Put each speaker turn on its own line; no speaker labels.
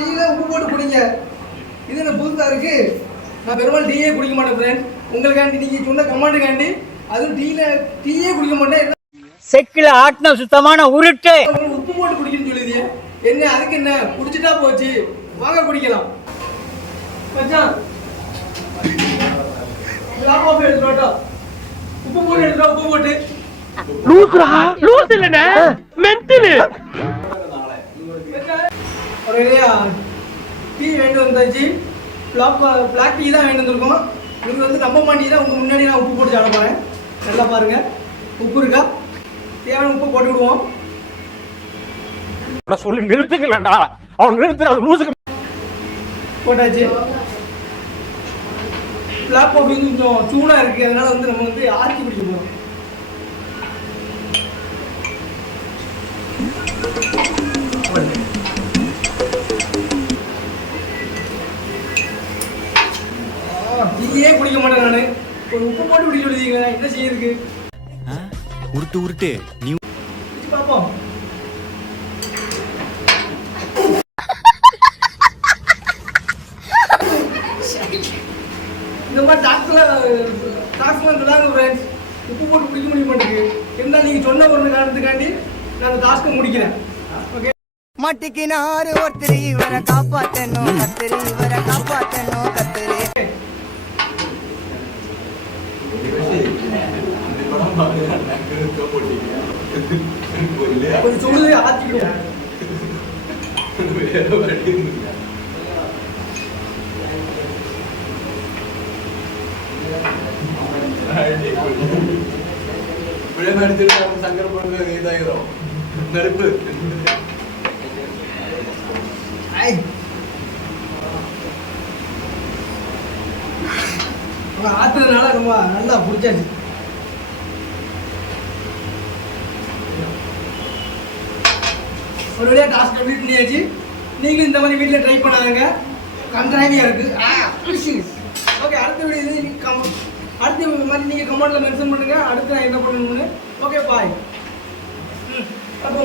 டீயில் உப்பு போட்டு குடிங்க. இது என்ன புதுசாக இருக்கு? நான் பெரும்பாலும் டீயே குடிக்க மாட்டேன் ஃப்ரெண்ட் உங்களுக்காண்டி நீங்கள் சொன்ன கமாண்டுக்காண்டி அதுவும் டீயில் டீயே குடிக்க மாட்டேன்.
செக்கில ஆட்டின சுத்தமான உருட்டு.
உப்பு போட்டு குடிக்கணும்னு சொல்லுதியே என்ன அதுக்கு என்ன? குடிச்சிட்டா போச்சு. வாங்க குடிக்கலாம். மச்சான். லாப் ஆஃப் உப்பு போட்டு எடுத்துட்டா உப்பு போட்டு. ஒரேடியா டீ வேண்டு வந்தாச்சு பிளாக் பிளாக் டீ தான் வேண்டு வந்திருக்கோம் இது வந்து நம்ப மாட்டி தான் உங்க முன்னாடி நான் உப்பு போட்டு சாப்பிட போறேன். நல்லா பாருங்க. உப்பு இருக்கா? தேவையான உப்பு போட்டு விடுவோம்.
சொல்லி நிறுத்துக்கலடா அவன் நிறுத்துற லூசுக்கு
போட்டாச்சு. பிளாக் காஃபி கொஞ்சம் சூடாக இருக்குது அதனால வந்து நம்ம வந்து ஆக்கி குடிக்க போகிறோம் டீயே குடிக்க மாட்டேன் நான். ஒரு உப்பு போட்டு குடிக்க சொல்லுவீங்க. என்ன செய்யிருக்கு
உருட்டு உருட்டு. நீ
பார்ப்போம் இந்த மாதிரி டாக்டர்ல டாக்டர்லாம் சொன்னாங்க ஃப்ரெண்ட்ஸ் உப்பு போட்டு குடிக்க முடிய மாட்டேங்குது. இருந்தாலும் நீங்கள் சொன்ன ஒரு காரணத்துக்காண்டி நான் அந்த டாஸ்க்கை முடிக்கிறேன். ஓகே
மட்டிக்கினாரு ஒருத்தர் இவரை காப்பாத்தணும் கத்திரி இவரை காப்பாத்தணும் கத்திரி
சங்கரப்படுறது இதாயிரும் நடுப்பு
ஆத்துறதுனால ரொம்ப நல்லா பிடிச்சாச்சு ஒரு வழியாக டாஸ்க் கம்ப்ளீட் பண்ணியாச்சு. நீங்களும் இந்த மாதிரி வீட்டில் ட்ரை பண்ணாங்க கண்ட்ராவியாக இருக்குது ஓகே அடுத்த வீடியோ இது கம் அடுத்த மாதிரி நீங்கள் கமெண்ட்டில் மென்ஷன் பண்ணுங்கள் அடுத்து நான் என்ன பண்ணணும்னு. ஓகே பாய் ம் அப்போ.